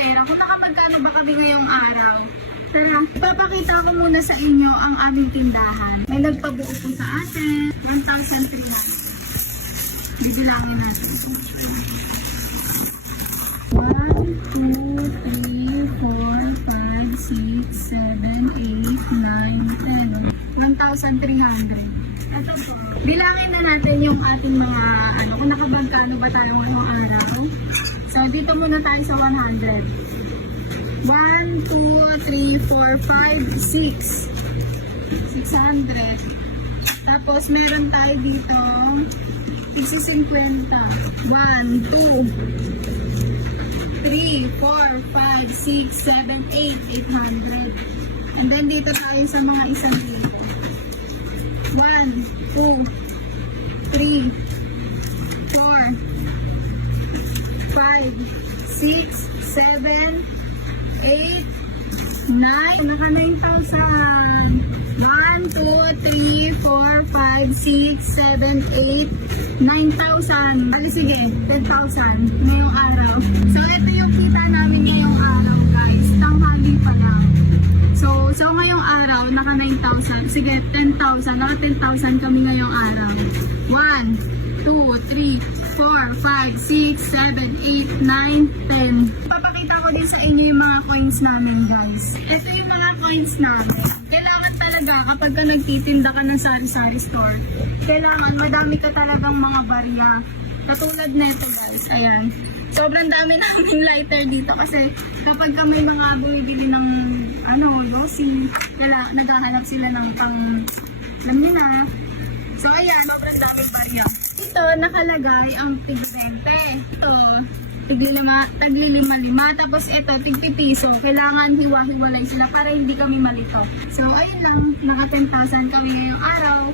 pera kung nakamagkano ba kami ngayong araw. Tara, ipapakita ko muna sa inyo ang aming tindahan. May nagpabuo po sa atin, 1,300. Bibilangin natin. 1, 2, 3, 4, 5, 6, 7, 8, 9, 10. 1,300. Bilangin na natin yung ating mga kung nakabagkano ba tayo ngayong araw. So, dito muna tayo sa 100. 1, 2, 3, 4, 5, 6. 600. Tapos, meron tayo dito 50. 1, 2, 3, 4, 5, 6, 7, 8, 800. And then, dito tayo sa mga isang dito. 1, 2, 3, 4, 5, 6, 7, 8, 9. Naka 9,000. 1, 2, 3, 4, 5, 6, 7, 8, 9,000. Ali sige, 10,000 ngayong araw. So, ito yung kita namin ngayong araw, guys. Tanghali pa lang. So ngayong araw, naka 9,000. Sige, 10,000. Naka 10,000 kami ngayong araw. 1, 2, 3, 4, 5, 6, 7, 8, 9, 10. Papakita ko din sa inyo yung mga coins namin, guys. Ito yung mga coins namin. Kailangan talaga kapag ka nagtitinda ka ng sari-sari store, kailangan madami ka talagang mga barya. Katulad neto, guys. Ayan. Sobrang dami namin lighter dito kasi kapag ka may mga bumibili ng losi, naghahanap sila ng pang, alam niyo na. So, ayan, sobrang daming barya. Ito, nakalagay ang tig-20. Ito, tagli-lima-lima. Tapos ito, tig-piso. Kailangan hiwa-hiwalay sila para hindi kami malito. So, ayun lang. Naka 10,000 kami ngayong araw.